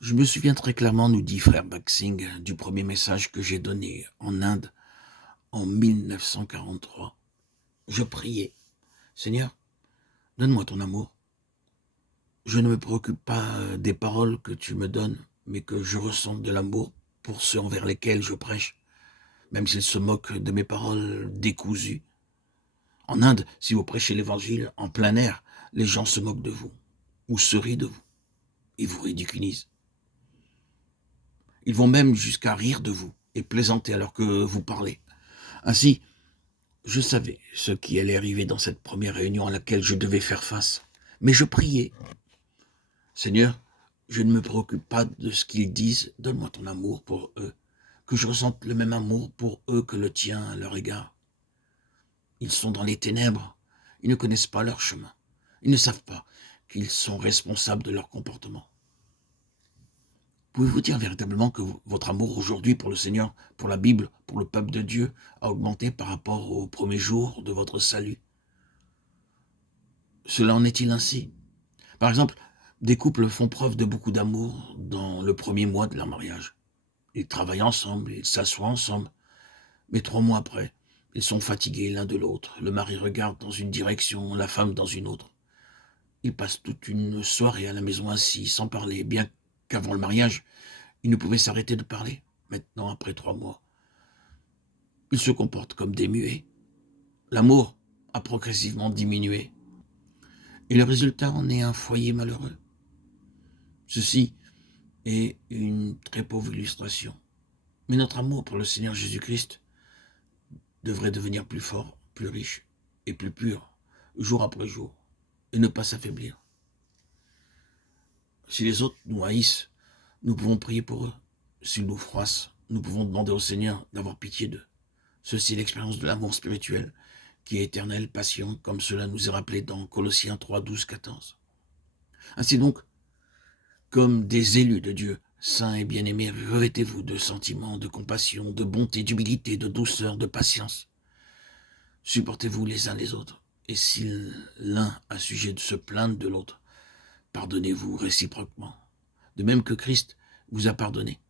Je me souviens très clairement, nous dit frère Baxing, du premier message que j'ai donné en Inde en 1943. Je priais, Seigneur, donne-moi ton amour. Je ne me préoccupe pas des paroles que tu me donnes, mais que je ressente de l'amour pour ceux envers lesquels je prêche, même s'ils se moquent de mes paroles décousues. En Inde, si vous prêchez l'évangile en plein air, les gens se moquent de vous, ou se rient de vous, et vous ridiculisent. Ils vont même jusqu'à rire de vous et plaisanter alors que vous parlez. Ainsi, je savais ce qui allait arriver dans cette première réunion à laquelle je devais faire face. Mais je priais. Seigneur, je ne me préoccupe pas de ce qu'ils disent, donne-moi ton amour pour eux, que je ressente le même amour pour eux que le tien à leur égard. Ils sont dans les ténèbres, ils ne connaissent pas leur chemin, ils ne savent pas qu'ils sont responsables de leur comportement. Pouvez-vous dire véritablement que votre amour aujourd'hui pour le Seigneur, pour la Bible, pour le peuple de Dieu, a augmenté par rapport au premier jour de votre salut? Cela en est-il ainsi? Par exemple, des couples font preuve de beaucoup d'amour dans le premier mois de leur mariage. Ils travaillent ensemble, ils s'assoient ensemble, mais 3 mois après, ils sont fatigués l'un de l'autre. Le mari regarde dans une direction, la femme dans une autre. Ils passent toute une soirée à la maison assis, sans parler, bien qu'avant le mariage, ils ne pouvaient s'arrêter de parler. Maintenant, après 3 mois, ils se comportent comme des muets. L'amour a progressivement diminué. Et le résultat en est un foyer malheureux. Ceci est une très pauvre illustration. Mais notre amour pour le Seigneur Jésus-Christ devrait devenir plus fort, plus riche et plus pur, jour après jour, et ne pas s'affaiblir. Si les autres nous haïssent, nous pouvons prier pour eux. S'ils nous froissent, nous pouvons demander au Seigneur d'avoir pitié d'eux. Ceci est l'expérience de l'amour spirituel, qui est éternel, patient, comme cela nous est rappelé dans Colossiens 3, 12, 14. Ainsi donc, comme des élus de Dieu, saints et bien-aimés, revêtez-vous de sentiments, de compassion, de bonté, d'humilité, de douceur, de patience. Supportez-vous les uns les autres, et si l'un a sujet de se plaindre de l'autre, pardonnez-vous réciproquement. De même que Christ vous a pardonné,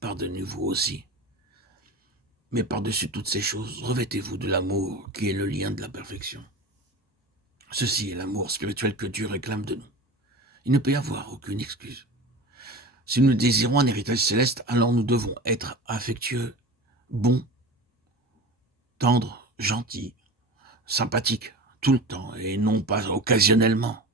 pardonnez-vous aussi. Mais par-dessus toutes ces choses, revêtez-vous de l'amour qui est le lien de la perfection. Ceci est l'amour spirituel que Dieu réclame de nous. Il ne peut y avoir aucune excuse. Si nous désirons un héritage céleste, alors nous devons être affectueux, bons, tendres, gentils, sympathiques, tout le temps, et non pas occasionnellement.